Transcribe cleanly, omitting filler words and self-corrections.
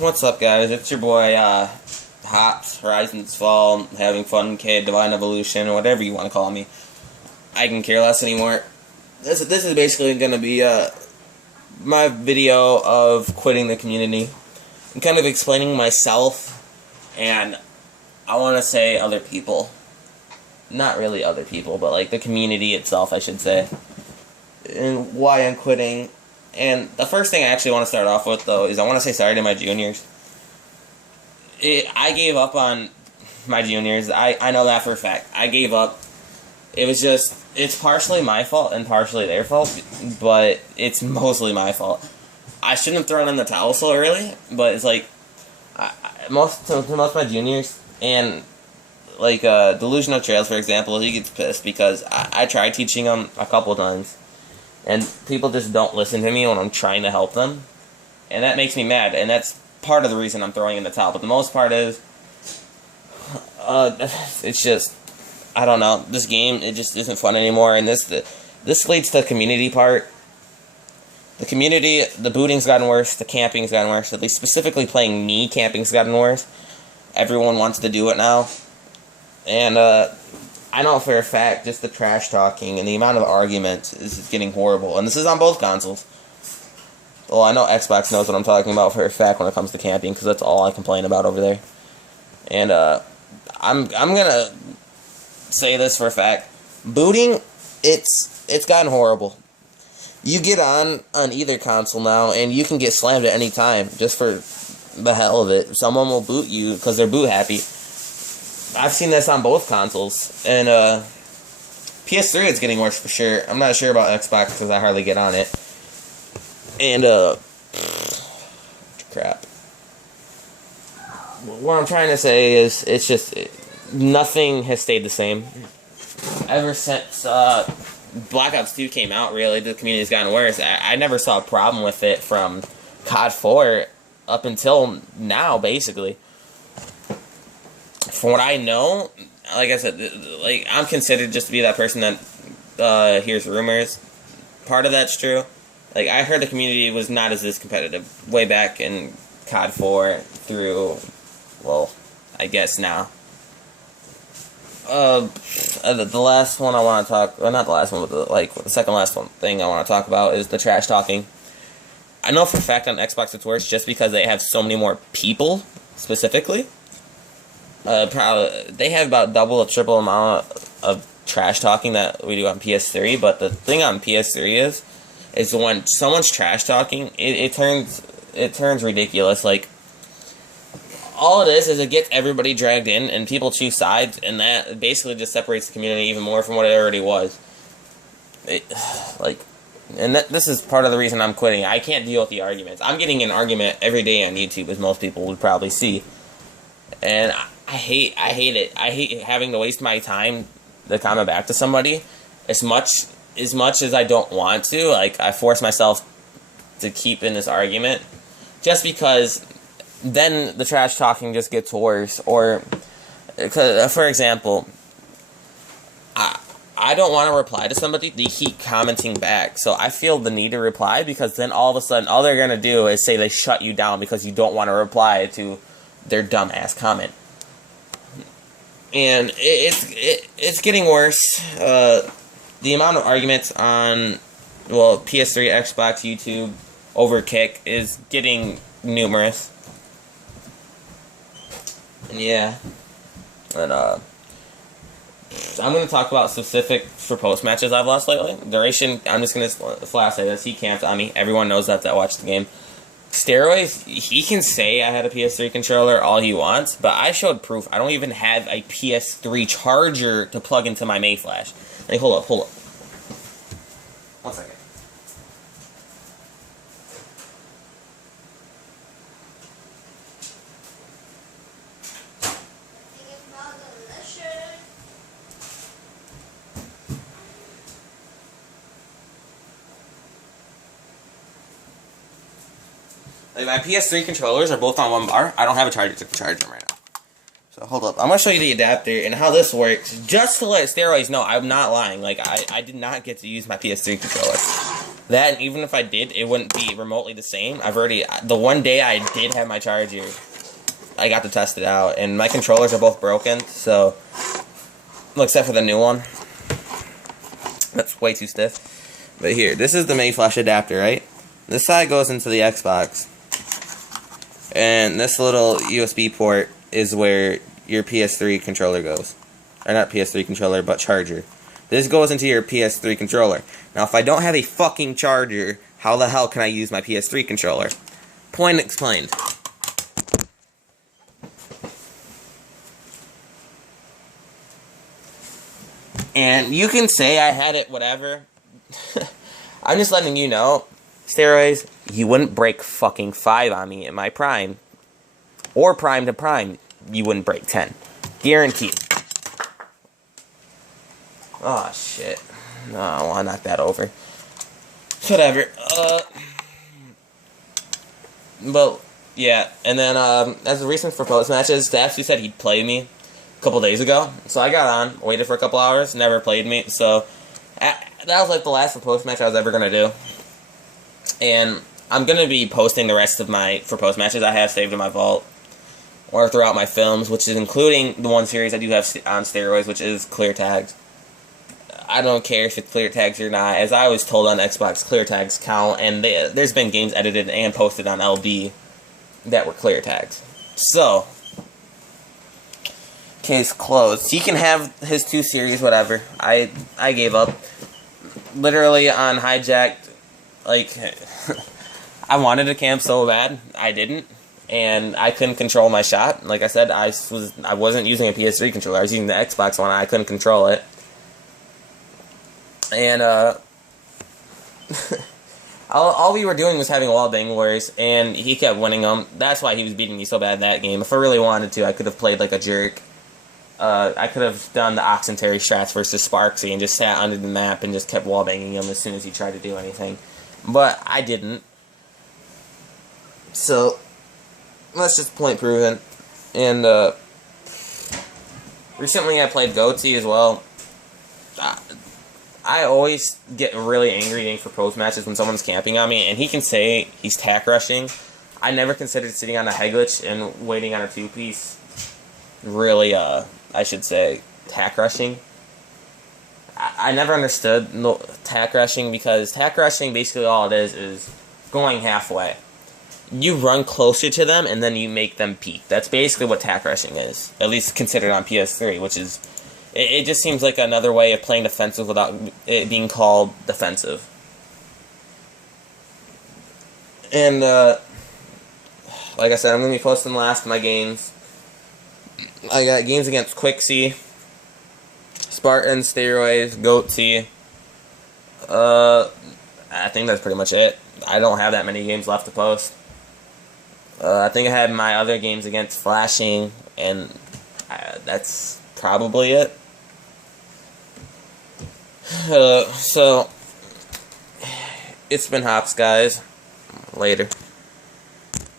What's up, guys? It's your boy, Hops, Horizons Fall, Having Fun Kid, Divine Evolution, or whatever you want to call me. I can care less anymore. This is basically going to be, my video of quitting the community. I'm kind of explaining myself, and I want to say other people. Not really other people, but like the community itself, I should say. And why I'm quitting. And the first thing I actually want to start off with, though, is I want to say sorry to my juniors. I gave up on my juniors. I know that for a fact. I gave up. It was just, it's partially my fault and partially their fault, but it's mostly my fault. I shouldn't have thrown in the towel so early, but it's like, most of my juniors, and like Delusional Trails, for example, he gets pissed because I tried teaching him a couple times. And people just don't listen to me when I'm trying to help them. And that makes me mad. And that's part of the reason I'm throwing in the towel. But the most part is, it's just, I don't know. This game, it just isn't fun anymore. And this leads to the community part. The community, the booting's gotten worse. The camping's gotten worse. At least specifically playing me, camping's gotten worse. Everyone wants to do it now. And, I know for a fact, just the trash talking and the amount of arguments is getting horrible. And this is on both consoles. Well, I know Xbox knows what I'm talking about for a fact when it comes to camping, because that's all I complain about over there. And, I'm gonna say this for a fact. Booting, it's gotten horrible. You get on either console now, and you can get slammed at any time, just for the hell of it. Someone will boot you because they're boot happy. I've seen this on both consoles, and PS3 it's getting worse for sure. I'm not sure about Xbox because I hardly get on it. And, crap. What I'm trying to say is, it's just, nothing has stayed the same. Ever since Black Ops 2 came out, really, the community's gotten worse. I never saw a problem with it from COD 4 up until now, basically. From what I know, like I said, like I'm considered just to be that person that hears rumors. Part of that's true. Like, I heard the community was not as this competitive way back in COD 4 through, well, I guess now. The last one I want to talk, well, not the last one, but the second last one thing I want to talk about is the trash talking. I know for a fact on Xbox it's worse just because they have so many more people, specifically. They have about double or triple amount of trash talking that we do on PS3, but the thing on PS3 is when someone's trash talking, it turns ridiculous. Like, all it is it gets everybody dragged in, and people choose sides, and that basically just separates the community even more from what it already was. This is part of the reason I'm quitting. I can't deal with the arguments. I'm getting an argument every day on YouTube, as most people would probably see. And I hate it. I hate having to waste my time to comment back to somebody as much as I don't want to. Like, I force myself to keep in this argument just because then the trash talking just gets worse. Or, for example, I don't want to reply to somebody. They keep commenting back. So I feel the need to reply because then all of a sudden all they're going to do is say they shut you down because you don't want to reply to their dumbass comment. And it's getting worse. The amount of arguments on, well, PS3, Xbox, YouTube, over Kick is getting numerous. And yeah. And I'm going to talk about specific for post matches I've lost lately. Duration, I'm just going to flat say this. He camped on me. Everyone knows that watched the game. Steroids, he can say I had a PS3 controller all he wants, but I showed proof. I don't even have a PS3 charger to plug into my Mayflash. Like, hold up. 1 second. Like, my PS3 controllers are both on one bar. I don't have a charger to charge them right now. So hold up. I'm going to show you the adapter and how this works, just to let Steroids know I'm not lying. Like, I did not get to use my PS3 controller. That, and even if I did, it wouldn't be remotely the same. The one day I did have my charger, I got to test it out, and my controllers are both broken, so, well, except for the new one. That's way too stiff. But here, this is the main flash adapter, right? This side goes into the Xbox, and this little USB port is where your PS3 controller goes. Or not PS3 controller, but charger. This goes into your PS3 controller. Now, if I don't have a fucking charger, how the hell can I use my PS3 controller? Point explained. And you can say I had it, whatever. I'm just letting you know, steroids, you wouldn't break fucking 5 on me in my prime. Or prime to prime, you wouldn't break 10. Guaranteed. Oh, shit. No, I'll knock that over. Whatever. But, yeah. And then, as a reason for post matches, Daffy said he'd play me a couple days ago. So I got on, waited for a couple hours, never played me. So, that was like the last post match I was ever going to do. And I'm going to be posting the rest of my, for post matches I have saved in my vault. Or throughout my films, which is including the one series I do have on steroids, which is clear tags. I don't care if it's clear tags or not. As I was told on Xbox, clear tags count, and there's been games edited and posted on LB that were clear tags. So, case closed. He can have his 2 series, whatever. I gave up. Literally on Hijacked, like, I wanted to camp so bad, I didn't. And I couldn't control my shot. Like I said, I wasn't using a PS3 controller. I was using the Xbox one. I couldn't control it. And, all we were doing was having wallbang wars, and he kept winning them. That's why he was beating me so bad that game. If I really wanted to, I could have played like a jerk. I could have done the oxentary strats versus sparkzei and just sat under the map and just kept wallbanging him as soon as he tried to do anything. But I didn't. So, that's just point proven. And, recently I played gxoatzi as well. I always get really angry for post matches when someone's camping on me, and he can say he's tack rushing. I never considered sitting on a heglitch and waiting on a 2-piece. Really, I should say, tack rushing. I never understood tack rushing, because tack rushing, basically all it is going halfway. You run closer to them, and then you make them peek. That's basically what tack rushing is, at least considered on PS3, which is... It just seems like another way of playing defensive without it being called defensive. And, like I said, I'm going to be posting the last of my games. I got games against kingsean, Spartuns, steroids, gxoatzi. I think that's pretty much it. I don't have that many games left to post. I think I have my other games against flashing, and that's probably it. So, it's been Hops, guys. Later.